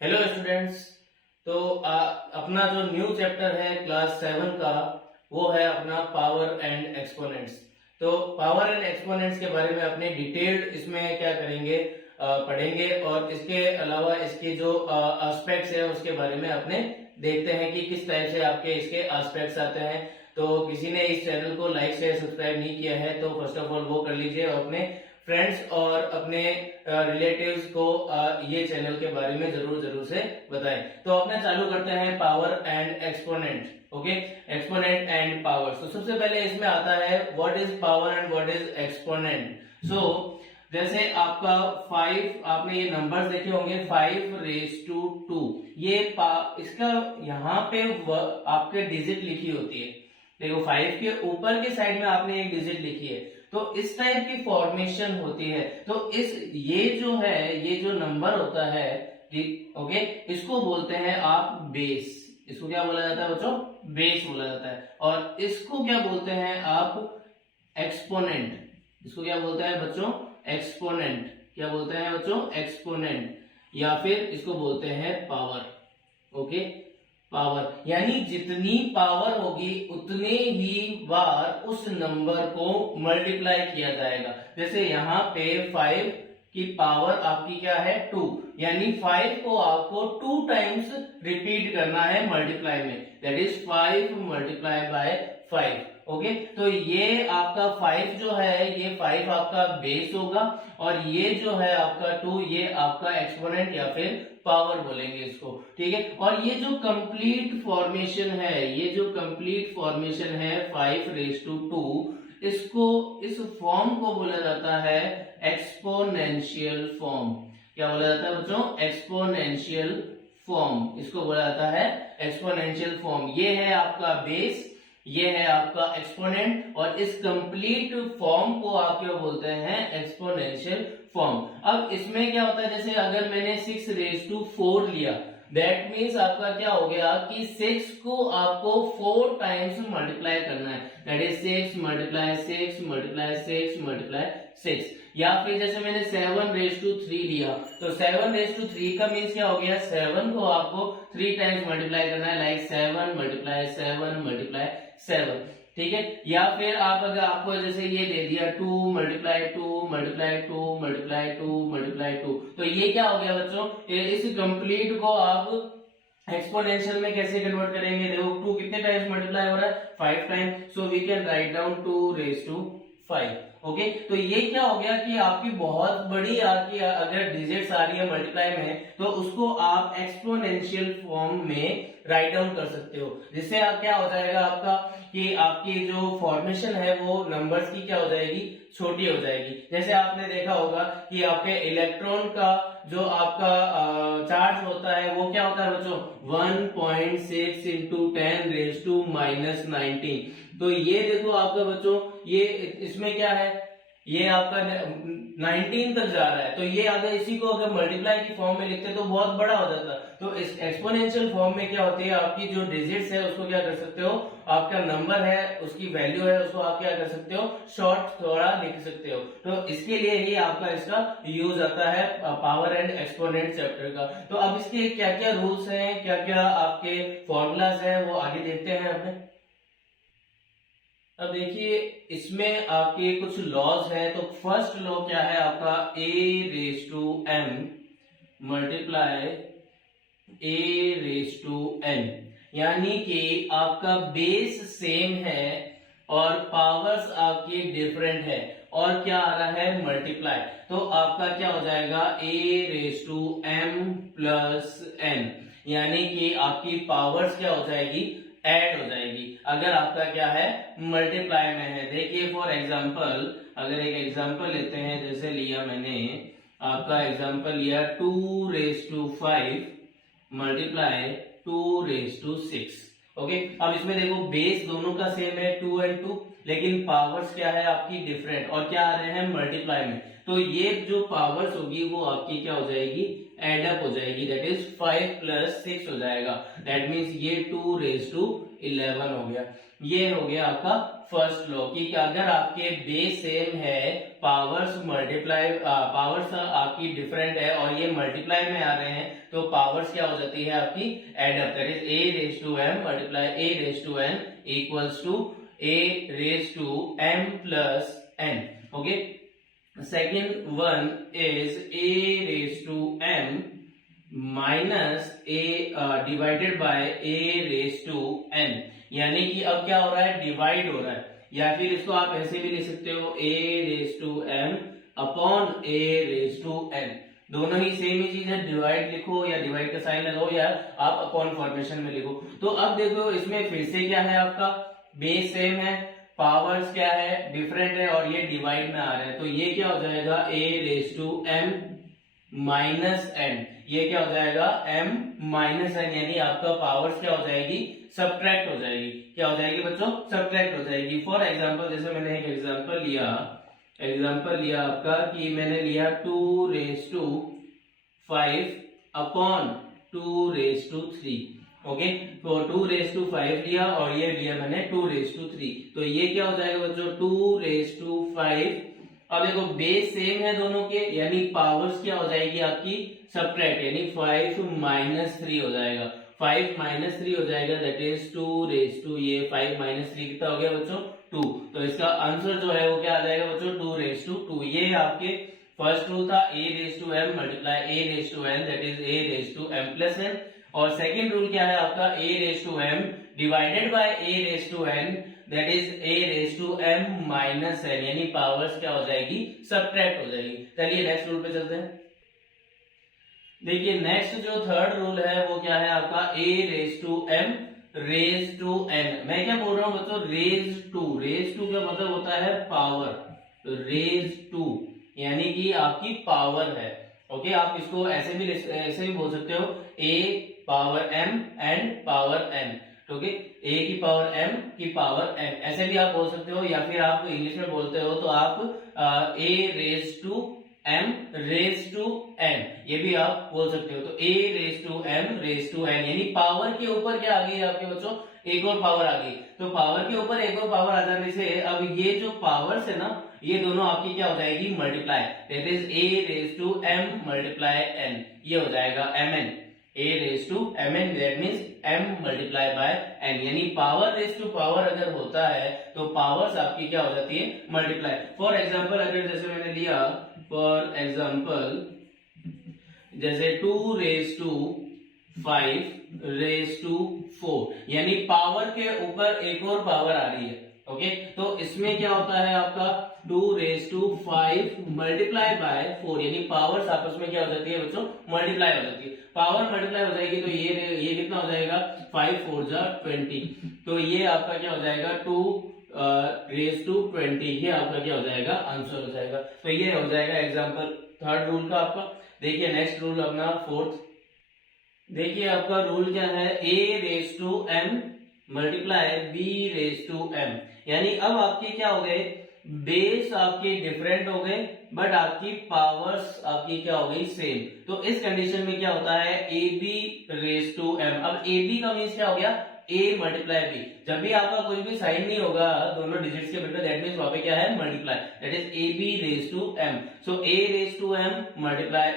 Hello students. तो अपना जो न्यू चैप्टर है क्लास 7 का वो है अपना पावर एंड एक्सपोनेंट्स। तो पावर एंड एक्सपोनेंट्स के बारे में अपने डिटेल्ड इसमें क्या करेंगे, पढ़ेंगे और इसके अलावा इसके जो एस्पेक्ट्स है उसके बारे में अपने देखते हैं कि किस टाइप से आपके इसके एस्पेक्ट्स आते हैं। तो किसी ने इस चैनल को लाइक शेयर सब्सक्राइब नहीं किया है तो फर्स्ट ऑफ ऑल वो कर लीजिए और अपने फ्रेंड्स और अपने रिलेटिव्स को ये चैनल के बारे में जरूर से बताएं। तो अपने चालू करते हैं power and exponent. Okay, exponent and power. तो सबसे पहले इसमें आता है what is power and what is exponent. So जैसे आपका 5, आपने ये नंबर्स देखे होंगे 5⁻²। ये इसका यहाँ पे आपके डिजिट लिखी होती है। देखो 5 के ऊपर के साइड में आपने एक डिजिट लिखी है, तो इस टाइप की फॉर्मेशन होती है। तो ये जो है, ये जो नंबर होता है, ओके, इसको बोलते हैं आप बेस। इसको क्या बोला जाता है बच्चों? बेस बोला जाता है। और इसको क्या बोलते हैं आप? एक्सपोनेंट। इसको क्या बोलते हैं बच्चों? एक्सपोनेंट। क्या बोलते हैं बच्चों? एक्सपोनेंट। या फिर इसको बोलते हैं पावर। ओके, पावर यानी जितनी पावर होगी उतने ही बार उस नंबर को मल्टीप्लाई किया जाएगा। जैसे यहाँ पे 5 की पावर आपकी क्या है? 2, यानी 5 को आपको 2 टाइम्स रिपीट करना है मल्टीप्लाई में। That is 5 multiply by 5। Okay, तो ये आपका 5 जो है, ये 5 आपका बेस होगा और ये जो है आपका 2, ये आपका एक्सपोनेंट या फिर पावर बोलेंगे इसको। ठीक है, और ये जो कंप्लीट फॉर्मेशन है, ये जो कंप्लीट फॉर्मेशन है 5⁻², इसको, इस फॉर्म को बोला जाता है एक्सपोनेंशियल फॉर्म। क्या बोला जाता है बच्चों? Exponential form. इसको बोला जाता है एक्सपोनेंशियल फॉर्म। ये है आपका बेस, ये है आपका एक्सपोनेंट और इस कंप्लीट फॉर्म को आप क्या बोलते हैं? Exponential form. अब इसमें क्या होता है, जैसे अगर मैंने 6⁻4 लिया, दैट मीन्स आपका क्या हो गया कि 6 को आपको 4 टाइम्स मल्टीप्लाई करना है। That is 6 multiply 6 multiply 6 multiply 6। या फिर जैसे मैंने 7⁻3 लिया, तो 7⁻3 का मीन्स क्या हो गया? 7 को आपको 3 टाइम्स मल्टीप्लाई करना है, लाइक 7 मल्टीप्लाई 7 मल्टीप्लाई 7। ठीक है, या फिर आप अगर आपको जैसे ये दे दिया 2 मल्टीप्लाई 2 मल्टीप्लाई 2 मल्टीप्लाई 2 मल्टीप्लाई 2, तो ये क्या हो गया बच्चों? इस कंप्लीट को आप एक्सपोनेंशियल में कैसे कन्वर्ट करेंगे? देखो 2 कितने टाइम्स मल्टीप्लाई हो रहा है? 5 times. So we can write down 2⁻5। Okay, तो ये क्या हो गया कि आपकी बहुत बड़ी आपकी अगर डिजिट्स आ रही है मल्टीप्लाई में, तो उसको आप एक्सपोनेंशियल फॉर्म में राइट डाउन कर सकते हो, जिससे आप क्या हो जाएगा आपका कि आपकी जो फॉर्मेशन है वो नंबर्स की क्या हो जाएगी? छोटी हो जाएगी। जैसे आपने देखा होगा कि आपके इलेक्ट्रॉन का जो आपका चार्ज होता है वो क्या होता है बच्चों? 1.6 इंटू 10⁻⁻19। तो ये देखो आपका बच्चों, ये इसमें क्या है? ये आपका 19 तक जा रहा है। तो ये अगर इसी को अगर मल्टीप्लाई की फॉर्म में लिखते तो बहुत बड़ा हो जाता। तो इस एक्सपोनेंशियल फॉर्म में क्या होती है, आपकी जो डिजिट्स है उसको क्या कर सकते हो? आपका नंबर है, उसकी वैल्यू है, उसको आप क्या कर सकते हो? शॉर्ट थोड़ा लिख सकते हो। तो इसके लिए ही आपका इसका यूज आता है पावर एंड एक्सपोनेंट चैप्टर का। तो अब इसके क्या क्या रूल्स हैं, क्या क्या आपके फॉर्मूलाज हैं, वो आगे देखते हैं अपने। अब देखिए इसमें आपके कुछ लॉज हैं। तो फर्स्ट लॉ क्या है आपका? a⁻m मल्टीप्लाई a⁻n, यानी कि आपका बेस सेम है और पावर्स आपकी डिफरेंट है और क्या आ रहा है? मल्टीप्लाई। तो आपका क्या हो जाएगा? a⁻m प्लस n, यानी कि आपकी पावर्स क्या हो जाएगी? ऐड हो जाएगी अगर आपका क्या है? मल्टीप्लाई में है। देखिए फॉर एग्जांपल, अगर एक एग्जांपल लेते हैं, जैसे लिया मैंने आपका एग्जांपल लिया 2⁻5 मल्टीप्लाई 2⁻6। ओके, अब इसमें देखो बेस दोनों का सेम है 2 और 2, लेकिन पावर्स क्या है आपकी? डिफरेंट, और क्या आ रहे हैं? मल्टीप्लाई में। तो ये जो पावर्स होगी वो आपकी क्या हो जाएगी? एडअप हो जाएगी। दैट इज 5 प्लस 6 हो जाएगा। दैट मीन्स ये 2⁻11 हो गया। ये हो गया आपका फर्स्ट लॉ कि अगर आपके बेस सेम है, पावर्स आपकी डिफरेंट है और ये मल्टीप्लाई में आ रहे हैं, तो पावर्स क्या हो जाती है आपकी add up, that is a raise to m multiply a raise to n equals to a raise to m plus n. Okay, second one is a raise to m minus a divided by a raise to n. यानी कि अब क्या हो रहा है, divide हो रहा है, या फिर इसको आप ऐसे भी लिख सकते हो a raise to m upon a raise to n. दोनों ही सेम ही चीज है, डिवाइड लिखो या डिवाइड का साइन लगाओ या आप अपॉन फॉर्मेशन में लिखो. तो अब देखो इसमें फिर से क्या है, आपका बेस सेम है, पावर्स क्या है डिफरेंट है और ये डिवाइड में आ रहे हैं. तो ये क्या हो जाएगा, a raise to m minus n. ये क्या हो जाएगा, m माइनस n, यानी आपका पावर्स क्या हो जाएगी, सब्ट्रैक्ट हो जाएगी. क्या हो जाएगी बच्चों, सब्ट्रैक्ट हो जाएगी. फॉर एग्जांपल जैसे मैंने एक एग्जांपल लिया आपका कि मैंने लिया 2 raise to 5 upon 2 raise to 3. Okay, तो 2 रेज टू 5 लिया और ये लिया मैंने 2 रेज टू 3. तो ये क्या हो जाएगा बच्चों, 2 रेज टू 5. अब देखो बेस सेम है दोनों के, यानी पावर्स क्या हो जाएगी आपकी सब्ट्रैक्ट, यानी 5 माइनस 3 हो जाएगा. 5 माइनस 3 हो जाएगा, दैट इज 2 रेज टू, ये 5 माइनस 3 कितना हो गया बच्चों, 2. तो इसका आंसर जो है वो क्या आ जाएगा बच्चों, 2 रेज टू 2. ये आपके फर्स्ट रूल था, a raise to m multiply a raise to n, that is a raise to m plus n. और सेकेंड रूल क्या है आपका, a raise to m divided by a raise to n, that is a raise to m minus n, यानी powers क्या हो जाएगी, subtract हो जाएगी. चलिए नेक्स्ट रूल पे चलते हैं. देखिए नेक्स्ट जो थर्ड रूल है वो क्या है आपका, a raise to m raise to n. मैं क्या बोल रहा हूं बच्चों, रेज टू का मतलब होता है पावर, तो रेज टू यानी कि आपकी पावर है. ओके, आप इसको ऐसे भी बोल सकते हो, a power m and power n. Okay, a की पावर m की पावर n, ऐसे भी आप बोल सकते हो. या फिर आप इंग्लिश में बोलते हो तो आप a raise to m raise to n, ये भी आप बोल सकते हो. तो a raise to m raise to n, यानी पावर के ऊपर क्या आ गई आपके बच्चों, एक और पावर आ गई. तो पावर के ऊपर एक और पावर आ जाने से अब ये जो पावर्स है ना, ये दोनों आपकी क्या हो जाएगी, multiply, that is a raise to m multiply n. ये हो जाएगा mn, a raise to mn, that means m multiply by n. यानी पावर रेज टू पावर अगर होता है तो पावर्स आपकी क्या हो जाती है, मल्टीप्लाई. फॉर एग्जाम्पल अगर जैसे मैंने लिया, फॉर एग्जाम्पल जैसे 2 रेज टू 5 रेज टू 4, यानी पावर के ऊपर एक और पावर आ रही है. ओके, तो इसमें क्या होता है आपका 2 रेज टू 5 मल्टीप्लाई बाय 4, यानी पावर्स आपस में क्या हो जाती है बच्चों, मल्टीप्लाई हो जाती है. पावर मल्टीप्लाई हो जाएगी तो ये कितना हो जाएगा, 5 4 जा 20. तो ये आपका क्या हो जाएगा, 2 रेज टू 20, ये आपका क्या हो जाएगा, आंसर हो जाएगा. तो ये हो जाएगा एग्जाम्पल थर्ड रूल का आपका. देखिए नेक्स्ट रूल अपना फोर्थ. देखिए आपका रूल क्या है, a raise to m multiply b raise to m. यानी अब आपके क्या हो गए, बेस आपके डिफरेंट हो गए बट आपकी पावर्स आपकी क्या हो गई, सेम. तो इस कंडीशन में क्या होता है, ab रेज टू m. अब ab का मीन्स क्या हो गया, a मल्टीप्लाई b. जब भी आपका कोई भी साइन नहीं होगा दोनों डिजिट्स के बीच में, दैट मीन्स वहां पे क्या है, multiply, that is ab raise to m. So a raise to m multiply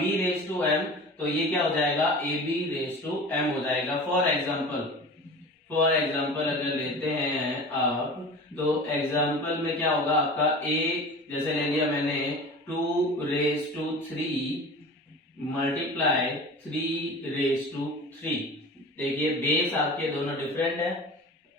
b raise to m, तो ये क्या हो जाएगा, ab रेज टू m हो जाएगा. फॉर एग्जाम्पल अगर लेते हैं आप, तो एग्जाम्पल में क्या होगा आपका, a जैसे ले लिया मैंने 2 raise to 3 multiply 3 raise to 3. देखिए बेस आपके दोनों डिफरेंट है,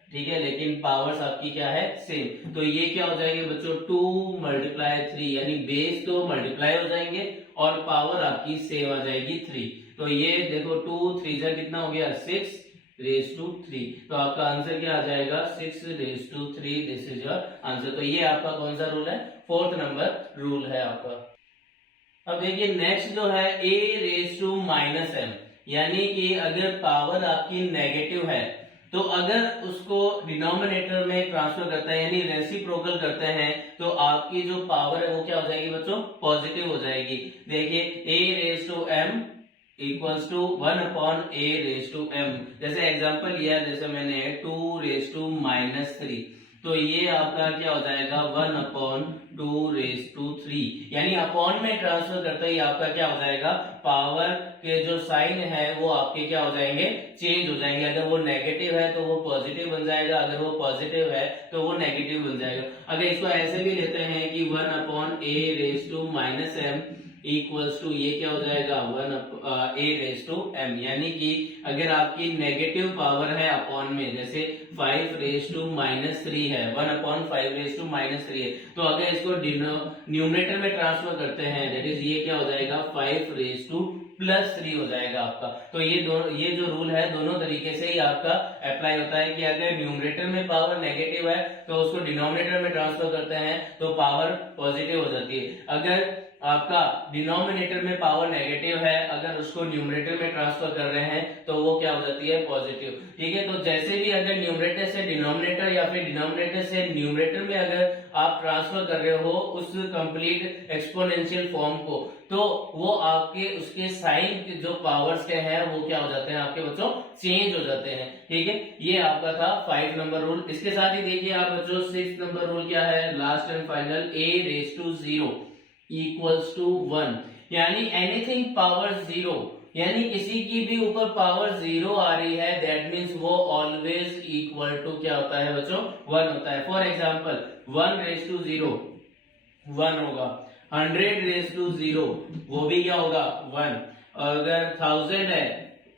ठीक है, लेकिन पावर्स आपकी क्या है, सेम. तो ये क्या हो जाएंगे बच्चों, 2 मल्टीप्लाई 3, यानी बेस तो मल्टीप्लाई हो जाएंगे और पावर आपकी सेम आ जाएगी 3. तो ये देखो 2 3 जा कितना हो गया, 6 रेज टू 3. तो आपका आंसर क्या आ जाएगा, 6 raise to 3. This is your answer. तो ये आपका कौन सा रूल है, फोर्थ नंबर रूल है आपका. अब देखिए नेक्स्ट जो है a raise to minus m, यानी कि अगर पावर आपकी नेगेटिव है तो अगर उसको डिनोमिनेटर में ट्रांसफर करते हैं यानी रेसिप्रोकल करते हैं तो आपकी जो पावर है वो क्या हो जाएगी बच्चों, पॉजिटिव हो जाएगी. देखिए a raise to m equals to 1 upon a raise to m. जैसे एग्जांपल लिया, जैसे मैंने 2 रेज टू माइनस 3, तो ये आपका क्या हो जाएगा 1/2⁵, यानी अपॉन में ट्रांसफर करते ही आपका क्या हो जाएगा, पावर के जो साइन है वो आपके क्या हो जाएंगे, चेंज हो जाएंगे। अगर वो नेगेटिव है तो वो पॉजिटिव बन जाएगा, अगर वो पॉजिटिव है तो वो नेगेटिव बन जाएगा। अगर इसको ऐसे भी लेते हैं कि 1/a⁻m इक्वल्स टू ये क्या हो जाएगा 1/a⁻m, यानी कि अगर आपकी नेगेटिव पावर है अपॉन में, जैसे 5⁻³ है, 1/5⁻³ है, तो अगर इसको न्यूमरेटर में ट्रांसफर करते हैं दैट इज ये क्या हो जाएगा 5⁻3 हो जाएगा आपका। तो ये जो रूल है दोनों तरीके से ही आपका अप्लाई होता है कि अगर न्यूमरेटर में पावर नेगेटिव है तो उसको डिनोमिनेटर में ट्रांसफर करते हैं तो पावर पॉजिटिव हो जाती है। अगर आपका डिनोमिनेटर में पावर नेगेटिव है, अगर उसको न्यूमरेटर में ट्रांसफर कर रहे हैं तो वो क्या हो जाती है, पॉजिटिव। ठीक है, तो जैसे भी अगर न्यूमरेटर से डिनोमिनेटर या फिर डिनोमिनेटर से न्यूमरेटर में अगर आप ट्रांसफर कर रहे हो उस कंप्लीट एक्सपोनेंशियल फॉर्म को, तो वो आपके उसके साइन जो पावर्स के हैं वो क्या हो जाते हैं आपके बच्चों, चेंज हो जाते हैं। ठीक है, ये आपका था 5 नंबर रूल। इसके साथ ही देखिए आप बच्चों 6 नंबर रूल क्या है, last and final, a⁻0 equals to 1, यानी एनीथिंग पावर 0, यानी किसी की भी ऊपर पावर 0 आ रही है दैट मीन्स वो ऑलवेज इक्वल टू क्या होता है बच्चों, 1 होता है। फॉर एग्जांपल 1⁻0 1 होगा, 100⁻0 वो भी क्या होगा 1, अगर 1000 है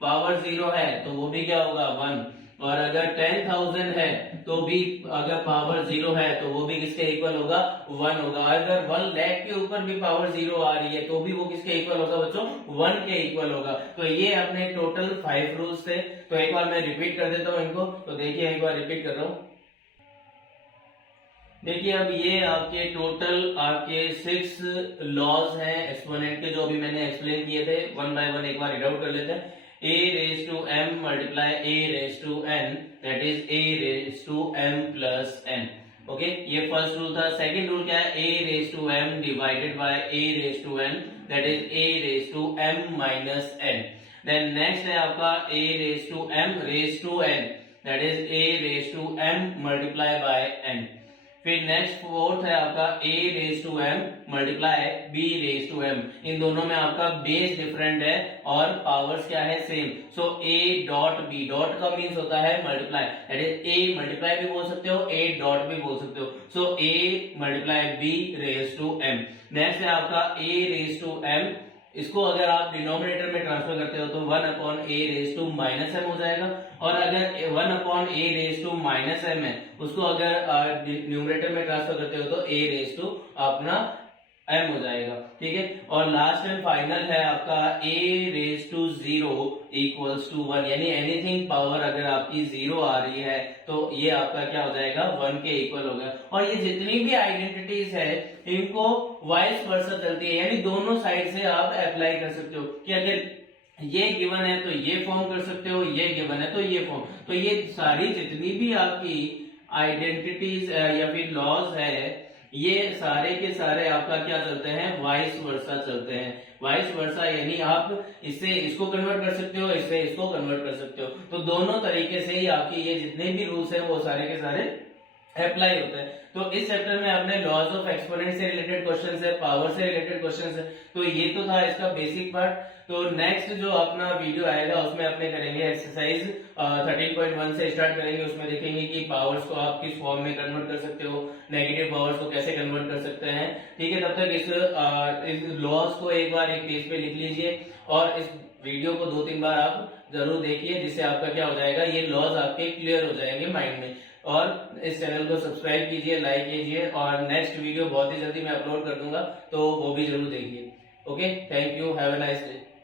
पावर 0 है तो वो भी क्या होगा 1, और अगर 10,000 है तो भी अगर पावर 0 है तो वो भी किसके इक्वल होगा, 1 होगा। अगर 1 लाख के ऊपर भी पावर 0 आ रही है तो भी वो किसके इक्वल होगा बच्चों, 1 के इक्वल होगा। तो ये अपने टोटल 5 रूल्स थे। तो एक बार मैं रिपीट कर देता हूँ इनको, तो देखिए एक बार रिपीट कर रहा हूँ। देखिए अब ये आपके टोटल आपके 6 लॉज हैं एक्सपोनेंट के, जो अभी मैंने एक्सप्लेन किए थे। वन बाय वन एक बार रीड आउट कर लेते हैं। a⁻m multiply a⁻n that is a⁻m plus n। Okay, ये फर्स्ट रूल था। सेकंड रूल क्या है, a⁻m divided by a⁻n that is a⁻m minus n। Then next है आपका a⁻m that is a⁻m multiply by n। फिर next fourth है आपका a⁻m multiply b⁻m। इन दोनों में आपका बेस डिफरेंट है और पावर्स क्या है, same. So a dot b, dot का मीन्स होता है multiply, that is a multiply भी बोल सकते हो, a डॉट भी बोल सकते हो। सो a मल्टीप्लाई b⁻m। नेक्स्ट है आपका a⁻m, इसको अगर आप डिनोमिनेटर में ट्रांसफर करते हो तो 1/a⁻m हो जाएगा, और अगर 1/a⁻m है उसको अगर न्यूमरेटर में ट्रांसफर करते हो तो a⁻m हो जाएगा। ठीक है, और लास्ट एंड फाइनल है आपका a⁻0 इक्वल्स टू 1, यानी एनीथिंग पावर अगर आपकी 0 आ रही है तो ये आपका क्या हो जाएगा, 1 के इक्वल होगा। और ये जितनी भी आइडेंटिटीज है इनको वाइस वर्सा चलती है, यानी दोनों साइड से आप अप्लाई कर सकते हो कि अगर ये गिवन है तो ये फॉर्म कर सकते हो, ये गिवन है तो ये फॉर्म। तो ये सारी जितनी भी आपकी आइडेंटिटीज या फिर लॉज है ये सारे के सारे आपका क्या चलते हैं, वाइस वर्सा चलते हैं। वाइस वर्सा यानी आप इससे इसको कन्वर्ट कर सकते हो, इससे इसको कन्वर्ट कर सकते हो। तो दोनों तरीके से ही आपकी ये जितने भी रूल्स हैं वो सारे के सारे अप्लाई होता है। तो इस चैप्टर में आपने लॉज ऑफ एक्सपोनेंट से रिलेटेड क्वेश्चंस है, पावर से रिलेटेड क्वेश्चंस है, तो ये तो था इसका बेसिक पार्ट। तो नेक्स्ट जो अपना वीडियो आएगा उसमें अपने करेंगे एक्सरसाइज 13.1 से स्टार्ट करेंगे। उसमें देखेंगे कि पावर्स को आप किस फॉर्म में कन्वर्ट कर सकते हो, नेगेटिव पावर्स को कैसे कन्वर्ट कर सकते हैं। ठीक है, तब तक इस लॉज को एक बार एक पेज पे लिख लीजिए और इस वीडियो को 2-3 बार आप जरूर देखिए, जिससे आपका क्या हो जाएगा, ये लॉज आपके क्लियर हो जाएंगे माइंड में। और इस चैनल को सब्सक्राइब कीजिए, लाइक कीजिए, और नेक्स्ट वीडियो बहुत ही जल्दी मैं अपलोड कर दूंगा तो वो भी जरूर देखिए। Okay, thank you, have a nice day.